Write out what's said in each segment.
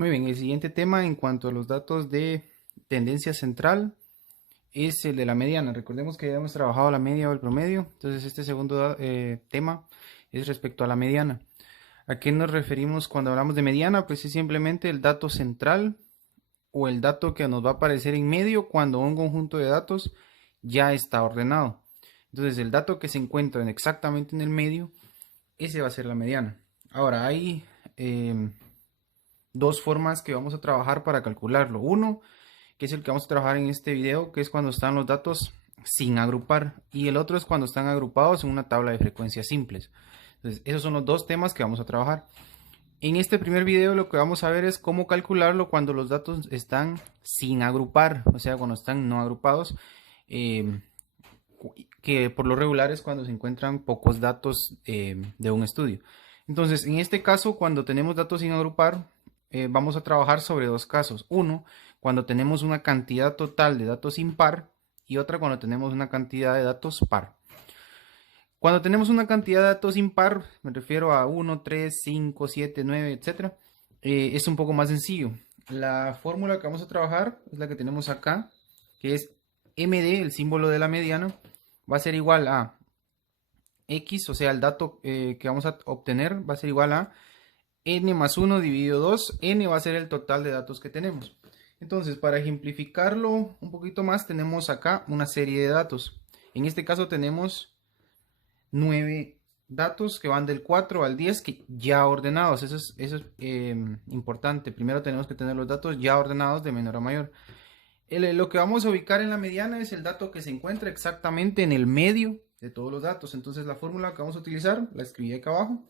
Muy bien, el siguiente tema en cuanto a los datos de tendencia central es el de la mediana. Recordemos que ya hemos trabajado la media o el promedio, entonces este segundo tema es respecto a la mediana. ¿A qué nos referimos cuando hablamos de mediana? Pues es simplemente el dato central o el dato que nos va a aparecer en medio cuando un conjunto de datos ya está ordenado. Entonces el dato que se encuentra exactamente en el medio, ese va a ser la mediana. Ahora hay dos formas que vamos a trabajar para calcularlo. Uno, que es el que vamos a trabajar en este video, que es cuando están los datos sin agrupar, y el otro es cuando están agrupados en una tabla de frecuencias simples. Entonces, esos son los dos temas que vamos a trabajar. En este primer video lo que vamos a ver es cómo calcularlo cuando los datos están sin agrupar, o sea, cuando están no agrupados, eh, que por lo regular es cuando se encuentran pocos datos de un estudio. Entonces, en este caso, cuando tenemos datos sin agrupar, vamos a trabajar sobre dos casos. Uno, cuando tenemos una cantidad total de datos impar y otra cuando tenemos una cantidad de datos par. Cuando tenemos una cantidad de datos impar, me refiero a 1, 3, 5, 7, 9, etc., es un poco más sencillo. La fórmula que vamos a trabajar es la que tenemos acá, que es MD, el símbolo de la mediana, va a ser igual a X, o sea, el dato que vamos a obtener va a ser igual a N más 1 dividido 2. N va a ser el total de datos que tenemos. Entonces, para ejemplificarlo un poquito más, tenemos acá una serie de datos. En este caso tenemos 9 datos que van del 4 al 10 que ya ordenados. Eso es importante. Primero tenemos que tener los datos ya ordenados de menor a mayor. Lo que vamos a ubicar en la mediana es el dato que se encuentra exactamente en el medio de todos los datos. Entonces la fórmula que vamos a utilizar, la escribí acá abajo,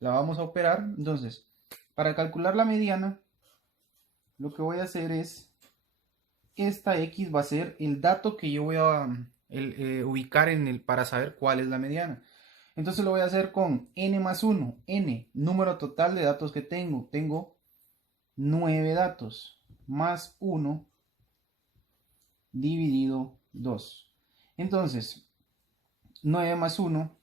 la vamos a operar. Entonces, para calcular la mediana, lo que voy a hacer es, esta X va a ser el dato que yo voy a ubicar para saber cuál es la mediana. Entonces lo voy a hacer con n más 1, n, número total de datos que tengo. Tengo 9 datos, más 1 dividido 2. Entonces, 9 más 1,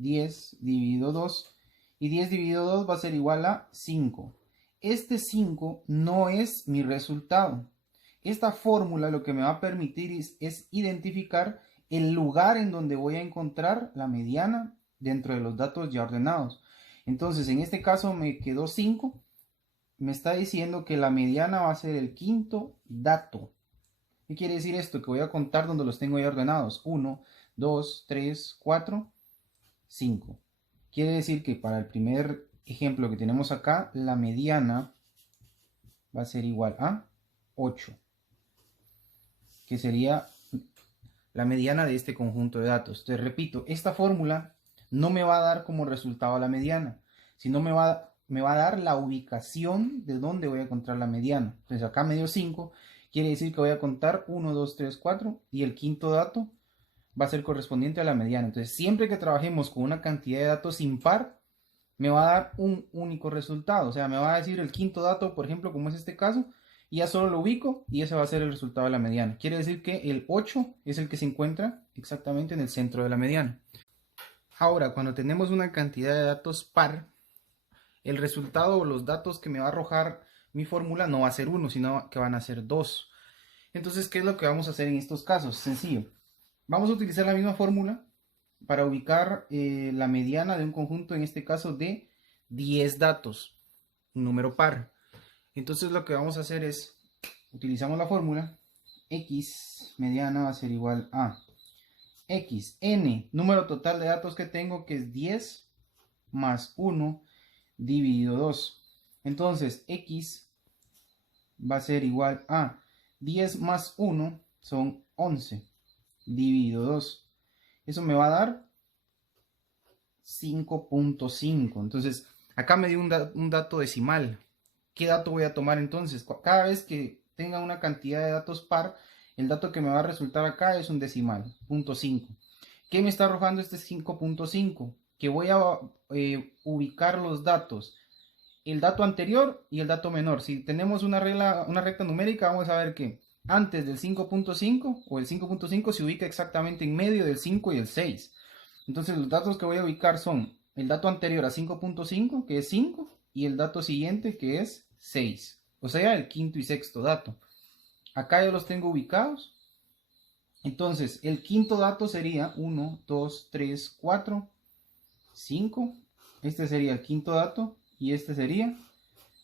10 dividido 2. Y 10 dividido 2 va a ser igual a 5. Este 5 no es mi resultado. Esta fórmula lo que me va a permitir es identificar el lugar en donde voy a encontrar la mediana dentro de los datos ya ordenados. Entonces, en este caso me quedó 5. Me está diciendo que la mediana va a ser el quinto dato. ¿Qué quiere decir esto? Que voy a contar donde los tengo ya ordenados. 1, 2, 3, 4, 5. Quiere decir que para el primer ejemplo que tenemos acá, la mediana va a ser igual a 8, que sería la mediana de este conjunto de datos. Entonces, repito, esta fórmula no me va a dar como resultado la mediana, sino me va a dar la ubicación de dónde voy a encontrar la mediana. Entonces, acá me dio 5, quiere decir que voy a contar 1, 2, 3, 4 y el quinto dato va a ser correspondiente a la mediana. Entonces, siempre que trabajemos con una cantidad de datos impar, me va a dar un único resultado. O sea, me va a decir el quinto dato, por ejemplo, como es este caso, y ya solo lo ubico y ese va a ser el resultado de la mediana. Quiere decir que el 8 es el que se encuentra exactamente en el centro de la mediana. Ahora, cuando tenemos una cantidad de datos par, el resultado o los datos que me va a arrojar mi fórmula no va a ser 1, sino que van a ser 2. Entonces, ¿qué es lo que vamos a hacer en estos casos? Sencillo. Vamos a utilizar la misma fórmula para ubicar la mediana de un conjunto, en este caso de 10 datos, un número par. Entonces lo que vamos a hacer es, utilizamos la fórmula, x mediana va a ser igual a x, n, número total de datos que tengo, que es 10 más 1 dividido 2. Entonces x va a ser igual a 10 más 1 son 11 dividido 2. Eso me va a dar 5.5. Entonces, acá me dio un dato decimal. ¿Qué dato voy a tomar entonces? Cada vez que tenga una cantidad de datos par, el dato que me va a resultar acá es un decimal, 0.5. ¿Qué me está arrojando este 5.5? Que voy a ubicar los datos, el dato anterior y el dato menor. Si tenemos una recta numérica, vamos a ver que antes del 5.5 o el 5.5 se ubica exactamente en medio del 5 y el 6. Entonces los datos que voy a ubicar son el dato anterior a 5.5, que es 5, y el dato siguiente, que es 6. O sea, el quinto y sexto dato. Acá yo los tengo ubicados. Entonces, el quinto dato sería 1, 2, 3, 4, 5. Este sería el quinto dato y este sería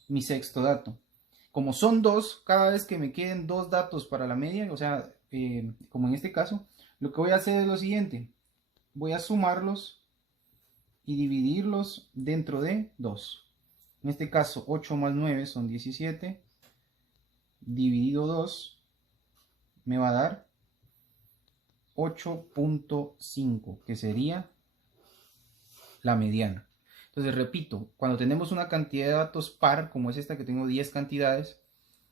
mi sexto dato. Como son dos, cada vez que me queden dos datos para la media, o sea, como en este caso, lo que voy a hacer es lo siguiente. Voy a sumarlos y dividirlos dentro de 2. En este caso, 8 más 9 son 17. Dividido 2 me va a dar 8.5, que sería la mediana. Entonces, repito, cuando tenemos una cantidad de datos par, como es esta que tengo 10 cantidades,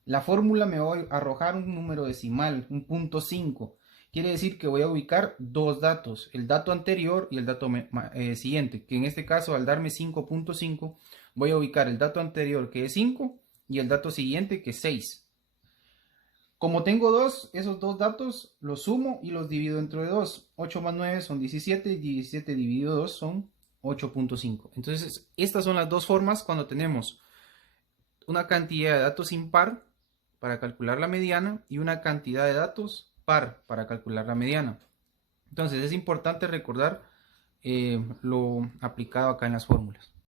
la fórmula me va a arrojar un número decimal, un punto 5. Quiere decir que voy a ubicar dos datos, el dato anterior y el dato siguiente, que en este caso al darme 5.5, voy a ubicar el dato anterior que es 5 y el dato siguiente que es 6. Como tengo dos, esos dos datos los sumo y los divido entre 2. 8 más 9 son 17 y 17 dividido 2 son 8.5. Entonces, estas son las dos formas cuando tenemos una cantidad de datos impar para calcular la mediana y una cantidad de datos par para calcular la mediana. Entonces, es importante recordar lo aplicado acá en las fórmulas.